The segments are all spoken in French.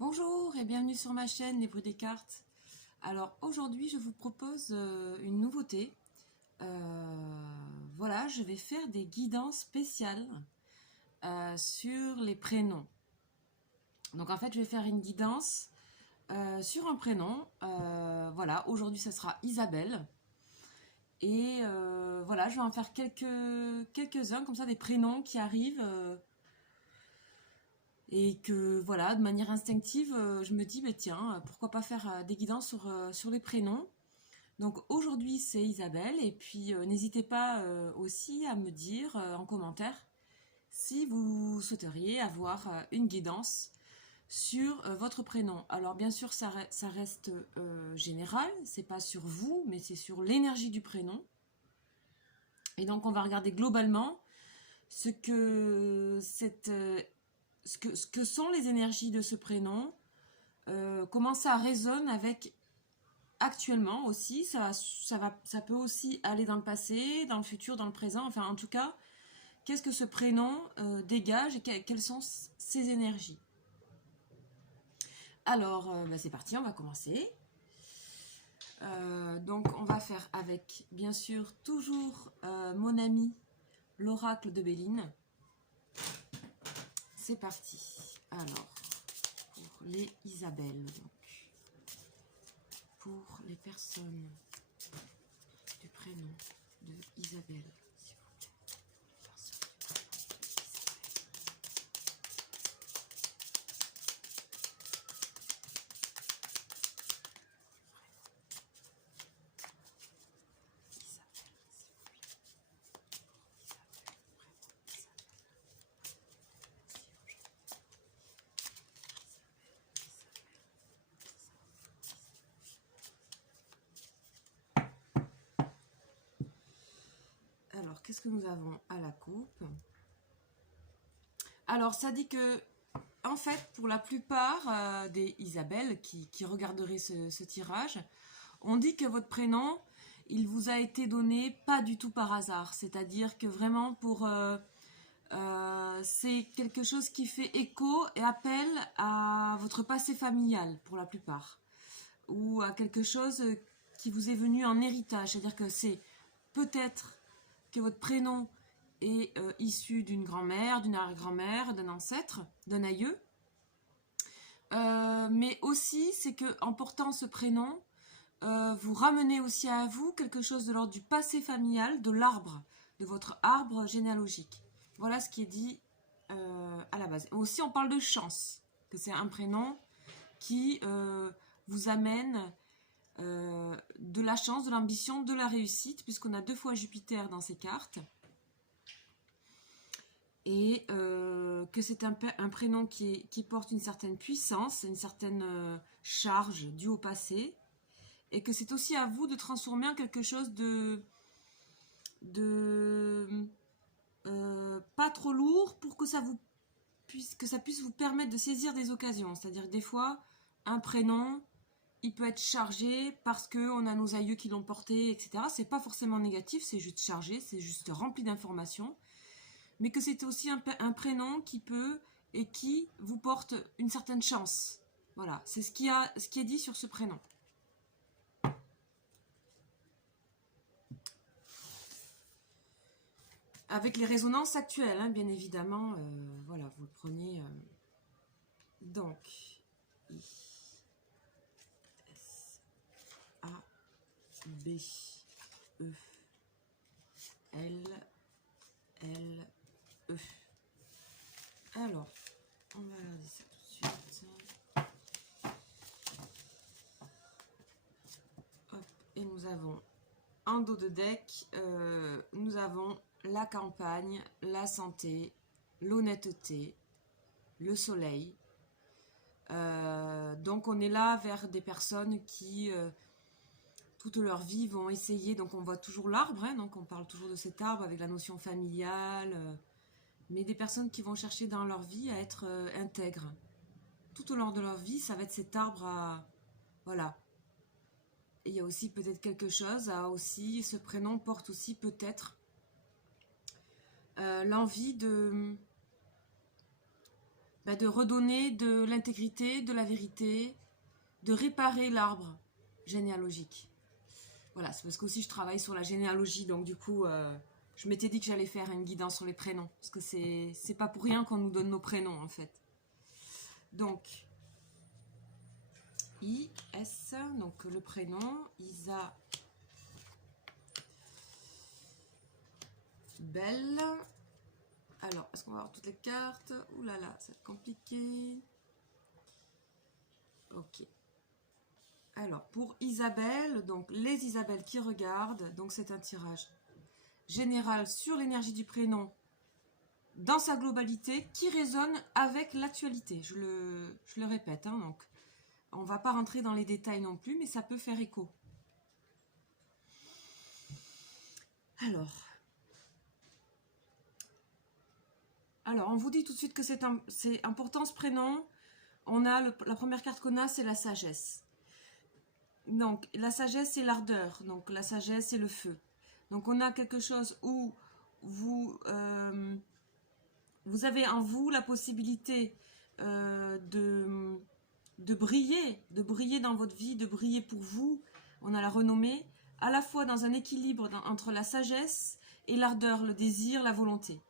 Bonjour et bienvenue sur ma chaîne Les Bruits des Cartes. Alors aujourd'hui je vous propose une nouveauté. Voilà, je vais faire des guidances spéciales sur les prénoms. Donc en fait je vais faire une guidance sur un prénom. Voilà, aujourd'hui ça sera Isabelle. Et voilà, je vais en faire quelques-uns comme ça, des prénoms qui arrivent. Et que voilà, de manière instinctive, je me dis, mais tiens, pourquoi pas faire des guidances sur les prénoms. Donc aujourd'hui c'est Isabelle, et puis n'hésitez pas aussi à me dire en commentaire si vous souhaiteriez avoir une guidance sur votre prénom. Alors bien sûr ça reste général, c'est pas sur vous, mais c'est sur l'énergie du prénom. Et donc on va regarder globalement ce que ce que sont les énergies de ce prénom, comment ça résonne avec actuellement aussi, ça peut aussi aller dans le passé, dans le futur, dans le présent, enfin en tout cas, qu'est-ce que ce prénom dégage et quelles sont ses énergies. Alors, c'est parti, on va commencer. Donc on va faire avec, bien sûr, toujours mon ami, l'oracle de Béline. C'est parti. Alors, pour les Isabelles, donc, pour les personnes du prénom de Isabelle, s'il vous plaît. Alors, qu'est-ce que nous avons à la coupe? Alors, ça dit que, en fait, pour la plupart des Isabelles qui regarderaient ce tirage, on dit que votre prénom, il vous a été donné pas du tout par hasard. C'est-à-dire que vraiment, c'est quelque chose qui fait écho et appel à votre passé familial, pour la plupart. Ou à quelque chose qui vous est venu en héritage. C'est-à-dire que c'est peut-être que votre prénom est issu d'une grand-mère, d'une arrière-grand-mère, d'un ancêtre, d'un aïeux. Mais aussi, c'est que en portant ce prénom, vous ramenez aussi à vous quelque chose de l'ordre du passé familial, de l'arbre, de votre arbre généalogique. Voilà ce qui est dit à la base. Aussi, on parle de chance, que c'est un prénom qui vous amène de la chance, de l'ambition, de la réussite, puisqu'on a 2 fois Jupiter dans ces cartes. Et que c'est un prénom qui porte une certaine puissance, une certaine charge due au passé, et que c'est aussi à vous de transformer en quelque chose de pas trop lourd pour que ça puisse vous permettre de saisir des occasions. C'est-à-dire que des fois, un prénom, il peut être chargé parce qu'on a nos aïeux qui l'ont porté, etc. C'est pas forcément négatif, c'est juste chargé, c'est juste rempli d'informations. Mais que c'est aussi un prénom qui peut et qui vous porte une certaine chance. Voilà, c'est ce qui est dit sur ce prénom. Avec les résonances actuelles, hein, bien évidemment. Voilà, vous le prenez. Donc, I, S, A, B, E, L, L, E. Alors, on va regarder ça tout de suite. Hop, et nous avons en dos de deck, nous avons la campagne, la santé, l'honnêteté, le soleil. Donc on est là vers des personnes qui toute leur vie vont essayer, donc on voit toujours l'arbre, hein, donc on parle toujours de cet arbre avec la notion familiale, mais des personnes qui vont chercher dans leur vie à être intègres. Tout au long de leur vie, ça va être cet arbre à... Voilà. Et il y a aussi peut-être quelque chose, ce prénom porte aussi peut-être l'envie de redonner de l'intégrité, de la vérité, de réparer l'arbre généalogique. Voilà, c'est parce qu'aussi je travaille sur la généalogie, donc du coup, je m'étais dit que j'allais faire une guidance sur les prénoms, parce que c'est pas pour rien qu'on nous donne nos prénoms, en fait. Donc, I-S, donc le prénom, Isabelle. Alors, est-ce qu'on va avoir toutes les cartes? Ouh là là, c'est compliqué. Ok. Alors, pour Isabelle, donc les Isabelles qui regardent, donc c'est un tirage général sur l'énergie du prénom dans sa globalité qui résonne avec l'actualité. Je le répète, hein, donc on ne va pas rentrer dans les détails non plus, mais ça peut faire écho. Alors on vous dit tout de suite que c'est important ce prénom. On a la première carte qu'on a, c'est la sagesse. Donc la sagesse, c'est l'ardeur. Donc la sagesse, c'est le feu. Donc on a quelque chose où vous avez en vous la possibilité de briller dans votre vie, de briller pour vous. On a la renommée, à la fois dans un équilibre entre la sagesse et l'ardeur, le désir, la volonté.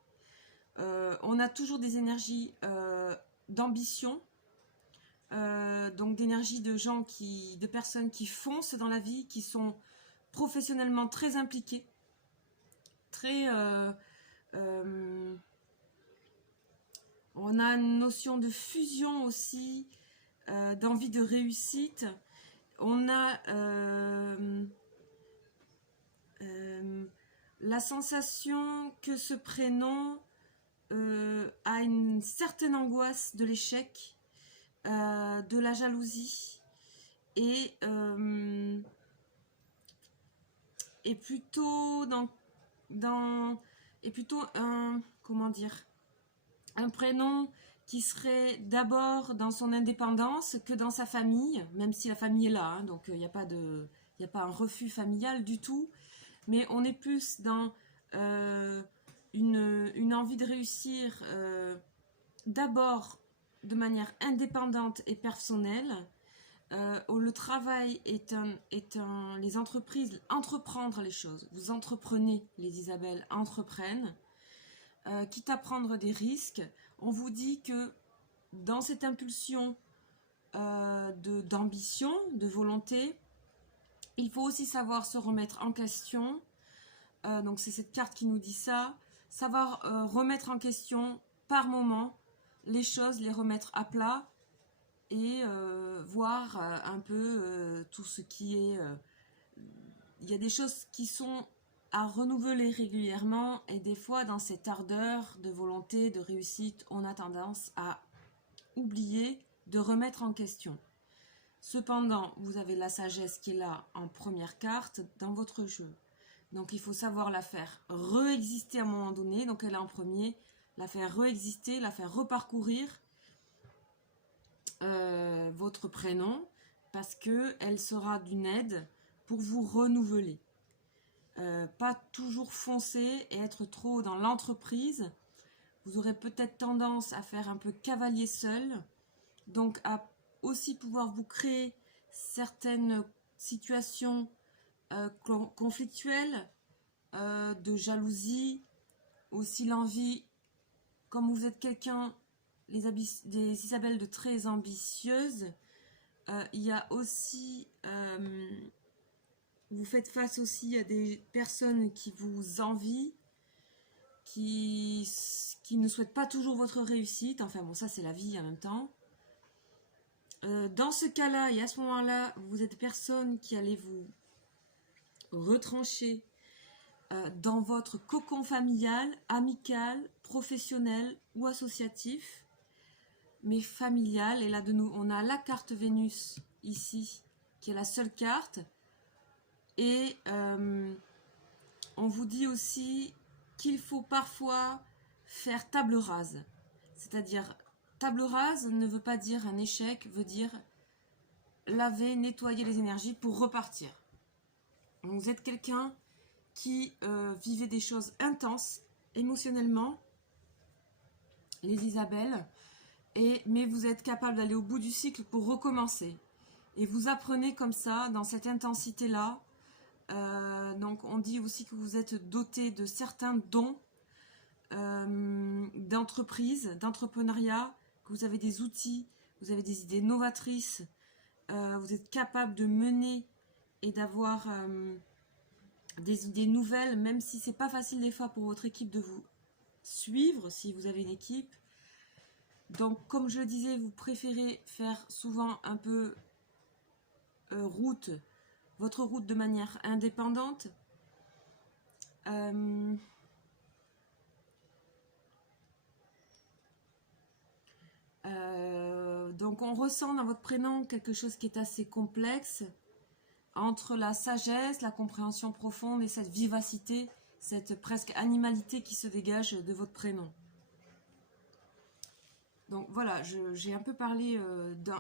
On a toujours des énergies d'ambition, donc d'énergie de personnes qui foncent dans la vie, qui sont professionnellement très impliquées, très... on a une notion de fusion aussi, d'envie de réussite. On a la sensation que ce prénom a une certaine angoisse de l'échec, de la jalousie et plutôt plutôt un, comment dire, un prénom qui serait d'abord dans son indépendance que dans sa famille, même si la famille est là, hein, donc il n'y a pas un refus familial du tout, mais on est plus dans une envie de réussir d'abord de manière indépendante et personnelle. Le travail les entreprises, entreprendre les choses. Vous entreprenez, les Isabelles entreprennent, quitte à prendre des risques. On vous dit que dans cette impulsion d'ambition, de volonté, il faut aussi savoir se remettre en question. Donc c'est cette carte qui nous dit ça. Savoir remettre en question par moment les choses, les remettre à plat et voir un peu tout ce qui est... il y a des choses qui sont à renouveler régulièrement et des fois dans cette ardeur de volonté, de réussite, on a tendance à oublier de remettre en question. Cependant, vous avez la sagesse qui est là en première carte dans votre jeu. Donc il faut savoir la faire réexister à un moment donné, donc elle est en premier, la faire réexister, la faire reparcourir votre prénom, parce qu'elle sera d'une aide pour vous renouveler. Pas toujours foncer et être trop dans l'entreprise. Vous aurez peut-être tendance à faire un peu cavalier seul, donc à aussi pouvoir vous créer certaines situations conflictuelles, de jalousie, aussi l'envie, comme vous êtes quelqu'un, des Isabelles de très ambitieuses, il y a aussi, vous faites face aussi à des personnes qui vous envient, qui ne souhaitent pas toujours votre réussite. Enfin bon, ça c'est la vie en même temps. Dans ce cas-là et à ce moment-là, vous êtes personne qui allez vous retrancher dans votre cocon familial, amical, professionnel ou associatif, mais familial. Et là de nous, on a la carte Vénus ici, qui est la seule carte. Et on vous dit aussi qu'il faut parfois faire table rase. C'est-à-dire, table rase ne veut pas dire un échec, veut dire laver, nettoyer les énergies pour repartir. Donc vous êtes quelqu'un qui vivait des choses intenses émotionnellement, les Isabelles, mais vous êtes capable d'aller au bout du cycle pour recommencer. Et vous apprenez comme ça, dans cette intensité-là. Donc on dit aussi que vous êtes doté de certains dons d'entreprise, d'entrepreneuriat, que vous avez des outils, vous avez des idées novatrices, vous êtes capable de mener et d'avoir des idées nouvelles, même si c'est pas facile des fois pour votre équipe de vous suivre, si vous avez une équipe. Donc comme je le disais, vous préférez faire souvent un peu votre route de manière indépendante. Donc on ressent dans votre prénom quelque chose qui est assez complexe, entre la sagesse, la compréhension profonde et cette vivacité, cette presque animalité qui se dégage de votre prénom. Donc voilà, j'ai un peu parlé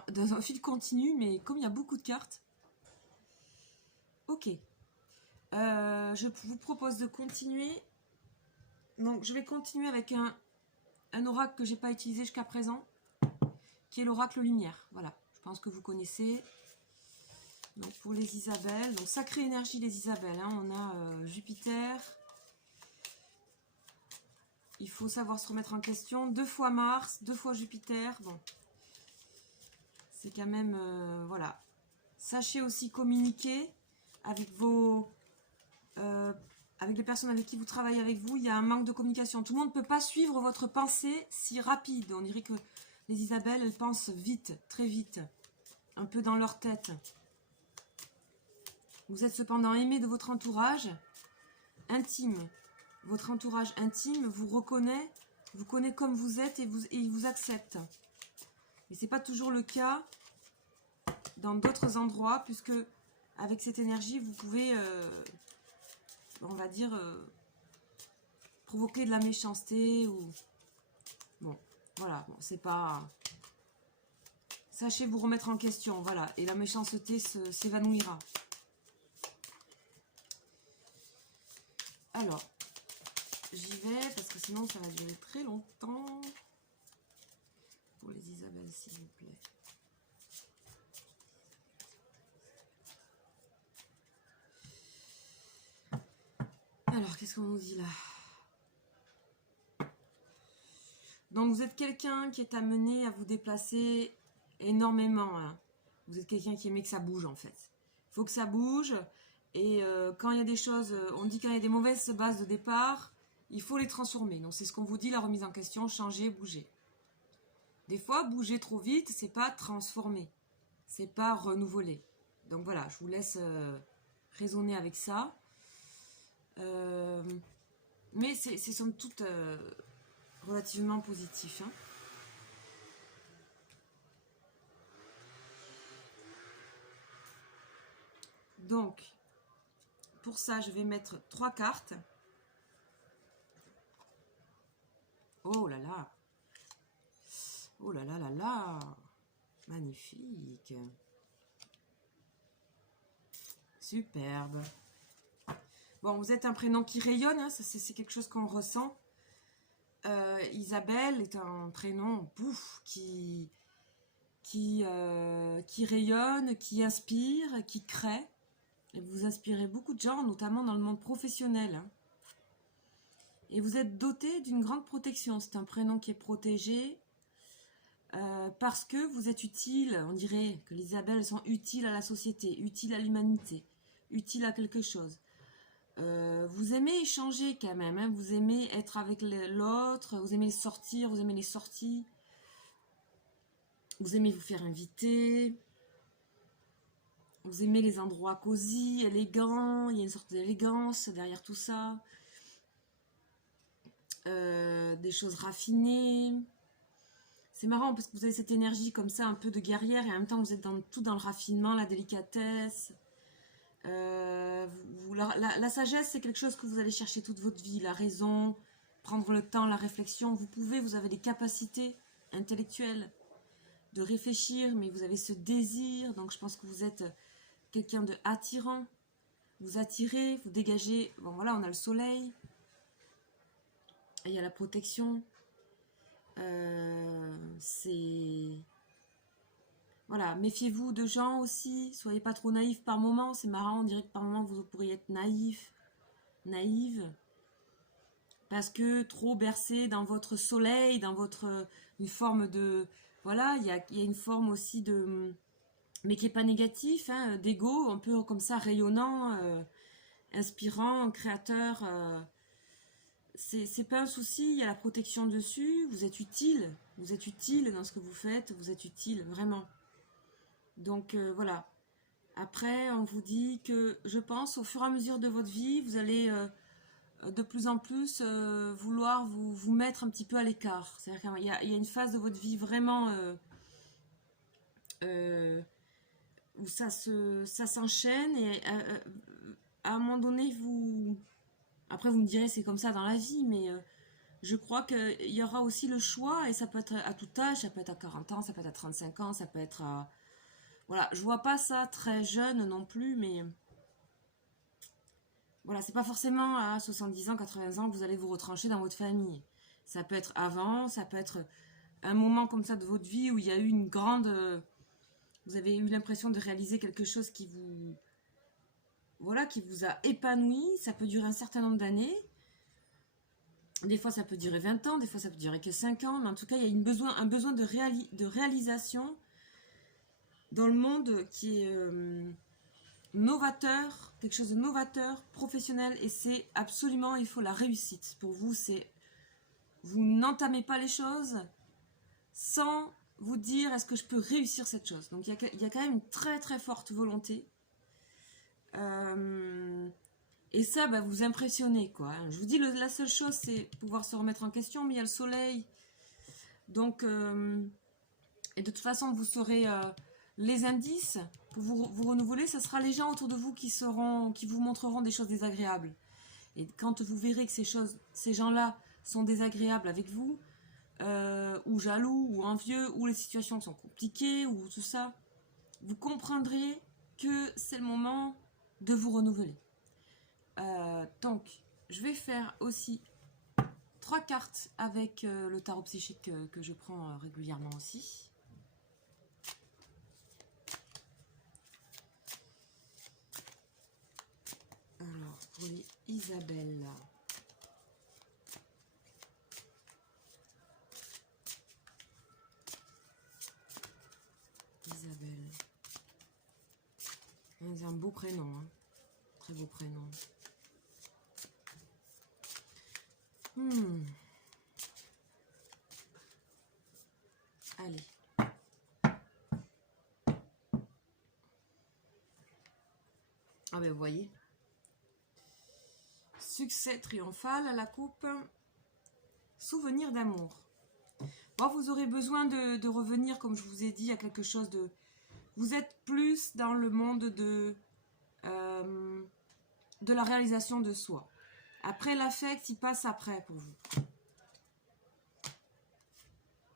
d'un fil continu, mais comme il y a beaucoup de cartes, ok. Je vous propose de continuer. Donc je vais continuer avec un oracle que j'ai pas utilisé jusqu'à présent, qui est l'oracle lumière. Voilà, je pense que vous connaissez. Donc pour les Isabelles, donc sacrée énergie les Isabelles, hein, on a Jupiter. Il faut savoir se remettre en question. 2 fois Mars, 2 fois Jupiter. Bon, c'est quand même, voilà. Sachez aussi communiquer avec avec les personnes avec qui vous travaillez avec vous. Il y a un manque de communication. Tout le monde ne peut pas suivre votre pensée si rapide. On dirait que les Isabelles, elles pensent vite, très vite, un peu dans leur tête. Vous êtes cependant aimé de votre entourage intime. Votre entourage intime vous reconnaît, vous connaît comme vous êtes et il vous accepte. Mais ce n'est pas toujours le cas dans d'autres endroits, puisque avec cette énergie, vous pouvez, on va dire, provoquer de la méchanceté ou... Bon, voilà, bon, c'est pas... Sachez vous remettre en question, voilà, et la méchanceté s'évanouira. Alors, j'y vais parce que sinon ça va durer très longtemps. Pour les Isabelles, s'il vous plaît. Alors, qu'est-ce qu'on nous dit là? Donc, vous êtes quelqu'un qui est amené à vous déplacer énormément. Hein. Vous êtes quelqu'un qui aimait que ça bouge, en fait. Il faut que ça bouge. Et quand il y a des choses, on dit quand il y a des mauvaises bases de départ, il faut les transformer. Donc, c'est ce qu'on vous dit, la remise en question, changer, bouger. Des fois, bouger trop vite, c'est pas transformer. C'est pas renouveler. Donc, voilà, je vous laisse raisonner avec ça. Mais c'est somme toute relativement positif. Hein. Donc, pour ça, je vais mettre 3 cartes. Oh là là! Oh là là là là! Magnifique! Superbe! Bon, vous êtes un prénom qui rayonne, hein, c'est quelque chose qu'on ressent. Isabelle est un prénom qui rayonne, qui inspire, qui crée. Et vous inspirez beaucoup de gens, notamment dans le monde professionnel. Hein. Et vous êtes doté d'une grande protection. C'est un prénom qui est protégé parce que vous êtes utile. On dirait que les Isabelles sont utiles à la société, utiles à l'humanité, utiles à quelque chose. Vous aimez échanger quand même, hein, vous aimez être avec l'autre, vous aimez sortir, vous aimez les sorties, vous aimez vous faire inviter, vous aimez les endroits cosy, élégants, il y a une sorte d'élégance derrière tout ça, des choses raffinées. C'est marrant parce que vous avez cette énergie comme ça, un peu de guerrière, et en même temps vous êtes tout dans le raffinement, la délicatesse. La sagesse, c'est quelque chose que vous allez chercher toute votre vie, la raison, prendre le temps, la réflexion. Vous avez des capacités intellectuelles de réfléchir, mais vous avez ce désir, donc je pense que vous êtes quelqu'un de attirant. Vous attirez, vous dégagez. Bon voilà, on a le soleil, et il y a la protection. C'est... Voilà, méfiez-vous de gens aussi, soyez pas trop naïfs par moment, c'est marrant, on dirait que par moment vous pourriez être naïf, naïve, parce que trop bercé dans votre soleil, dans votre... une forme de... Voilà, il y a une forme aussi de... mais qui est pas négatif, hein, d'ego, un peu comme ça, rayonnant, inspirant, créateur. C'est pas un souci, il y a la protection dessus, vous êtes utile dans ce que vous faites, vous êtes utile, vraiment. Donc voilà. Après, on vous dit que, je pense, au fur et à mesure de votre vie, vous allez de plus en plus vouloir vous mettre un petit peu à l'écart. C'est-à-dire qu'il y a une phase de votre vie vraiment euh, où ça s'enchaîne et à un moment donné, après vous me direz c'est comme ça dans la vie, mais je crois qu'il y aura aussi le choix et ça peut être à tout âge, ça peut être à 40 ans, ça peut être à 35 ans, ça peut être à... Voilà, je vois pas ça très jeune non plus, mais voilà, c'est pas forcément à 70 ans, 80 ans que vous allez vous retrancher dans votre famille. Ça peut être avant, ça peut être un moment comme ça de votre vie où il y a eu une grande... vous avez eu l'impression de réaliser quelque chose qui vous... Voilà, qui vous a épanoui. Ça peut durer un certain nombre d'années. Des fois, ça peut durer 20 ans, des fois, ça peut durer que 5 ans. Mais en tout cas, il y a un besoin de réalisation dans le monde qui est novateur, quelque chose de novateur, professionnel. Et c'est absolument, il faut la réussite. Pour vous, c'est... Vous n'entamez pas les choses sans vous dire est-ce que je peux réussir cette chose. Donc, il y a quand même une très très forte volonté. Et ça, bah, vous impressionnez, quoi. Je vous dis, la seule chose, c'est pouvoir se remettre en question, mais il y a le soleil. Donc, et de toute façon, vous saurez les indices pour vous renouveler. Ce sera les gens autour de vous qui vous montreront des choses désagréables. Et quand vous verrez que ces gens-là sont désagréables avec vous, ou jaloux, ou envieux, ou les situations sont compliquées, ou tout ça, vous comprendrez que c'est le moment de vous renouveler. Donc, je vais faire aussi 3 cartes avec le tarot psychique que je prends régulièrement aussi. Alors, pour les Isabelle. Isabelle. C'est un beau prénom, hein. Très beau prénom. Allez. Ah ben vous voyez. Succès triomphal à la coupe. Souvenir d'amour. Bon, vous aurez besoin de revenir, comme je vous ai dit, à quelque chose de... Vous êtes plus dans le monde de la réalisation de soi. Après, l'affect, il passe après pour vous.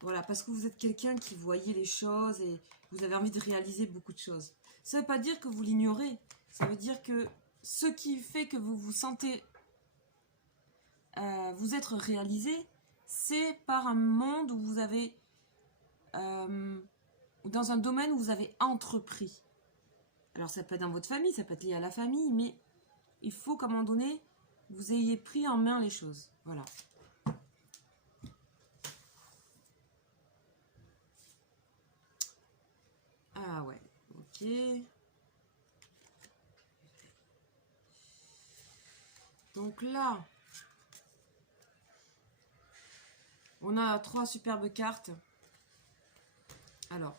Voilà, parce que vous êtes quelqu'un qui voyait les choses et vous avez envie de réaliser beaucoup de choses. Ça ne veut pas dire que vous l'ignorez. Ça veut dire que ce qui fait que vous vous sentez vous être réalisé, c'est par un monde où vous avez... dans un domaine où vous avez entrepris. Alors ça peut être dans votre famille, ça peut être lié à la famille, mais il faut qu'à un moment donné, vous ayez pris en main les choses. Voilà. Ah ouais, ok. Donc là, on a 3 superbes cartes. Alors,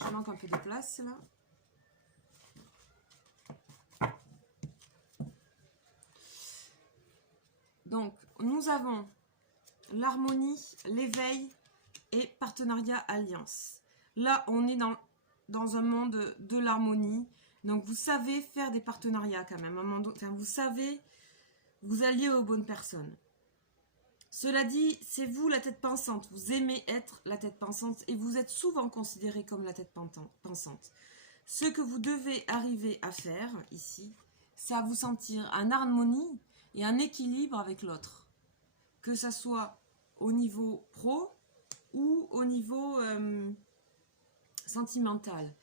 je manque un peu de place là. Donc, nous avons l'harmonie, l'éveil et partenariat alliance. Là, on est dans un monde de l'harmonie. Donc, vous savez faire des partenariats quand même. Enfin, vous savez vous allier aux bonnes personnes. Cela dit, c'est vous la tête pensante. Vous aimez être la tête pensante et vous êtes souvent considéré comme la tête pensante. Ce que vous devez arriver à faire ici, c'est à vous sentir en harmonie et en équilibre avec l'autre. Que ça soit au niveau pro ou au niveau sentimental.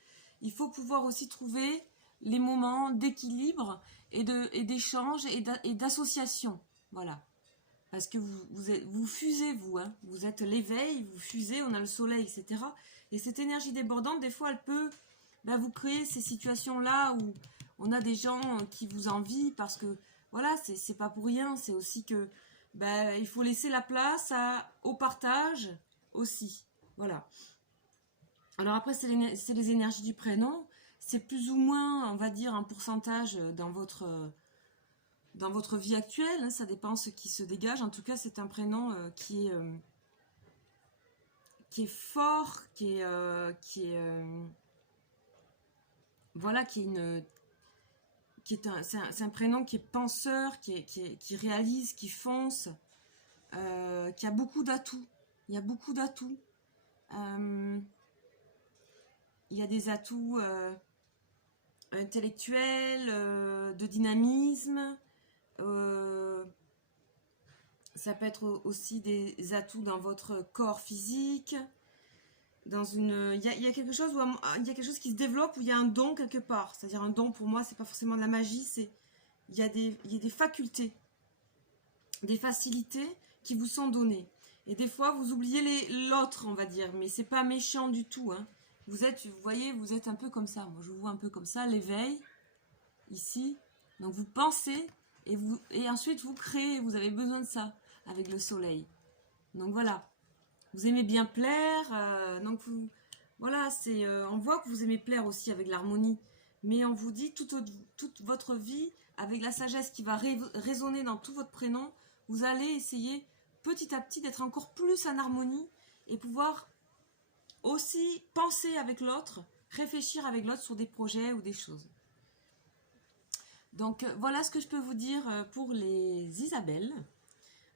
Il faut pouvoir aussi trouver les moments d'équilibre et d'échange et d'association. Voilà. Parce que vous fusez, vous. Hein. Vous êtes l'éveil, vous fusez, on a le soleil, etc. Et cette énergie débordante, des fois, elle peut vous créer ces situations-là où on a des gens qui vous envient parce que, voilà, c'est pas pour rien. C'est aussi que il faut laisser la place au partage aussi. Voilà. Alors après, c'est les énergies du prénom. C'est plus ou moins, on va dire, un pourcentage dans votre vie actuelle. Hein, ça dépend ce qui se dégage. En tout cas, c'est un prénom qui est fort, voilà, c'est un prénom qui est penseur, qui réalise, qui fonce, qui a beaucoup d'atouts. Il y a beaucoup d'atouts. Il y a des atouts intellectuels, de dynamisme. Ça peut être aussi des atouts dans votre corps physique. Il y a quelque chose il y a quelque chose qui se développe où il y a un don quelque part. C'est-à-dire un don pour moi, c'est pas forcément de la magie, il y a des facultés, des facilités qui vous sont données. Et des fois, vous oubliez l'autre, on va dire, mais c'est pas méchant du tout. Hein. Vous voyez, vous êtes un peu comme ça. Moi, je vous vois un peu comme ça, l'éveil, ici. Donc, vous pensez et ensuite vous créez. Vous avez besoin de ça avec le soleil. Donc, voilà. Vous aimez bien plaire. Donc, voilà, on voit que vous aimez plaire aussi avec l'harmonie. Mais on vous dit toute votre vie, avec la sagesse qui va résonner dans tout votre prénom, vous allez essayer petit à petit d'être encore plus en harmonie et pouvoir aussi penser avec l'autre, réfléchir avec l'autre sur des projets ou des choses. Donc voilà ce que je peux vous dire pour les Isabelles.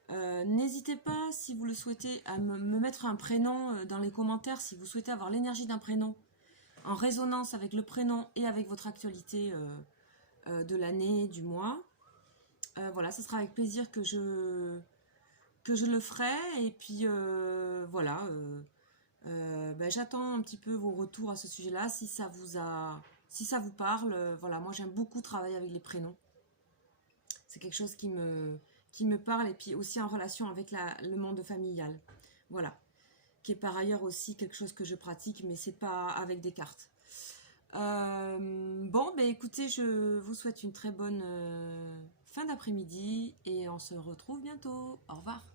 N'hésitez pas, si vous le souhaitez, à me mettre un prénom dans les commentaires, si vous souhaitez avoir l'énergie d'un prénom en résonance avec le prénom et avec votre actualité de l'année, du mois. Voilà, ce sera avec plaisir que je le ferai. Et puis voilà, j'attends un petit peu vos retours à ce sujet-là, si ça vous parle. Voilà, moi j'aime beaucoup travailler avec les prénoms. C'est quelque chose qui me parle, et puis aussi en relation avec le monde familial. Voilà. Qui est par ailleurs aussi quelque chose que je pratique, mais c'est pas avec des cartes. Bon, écoutez, je vous souhaite une très bonne fin d'après-midi et on se retrouve bientôt. Au revoir.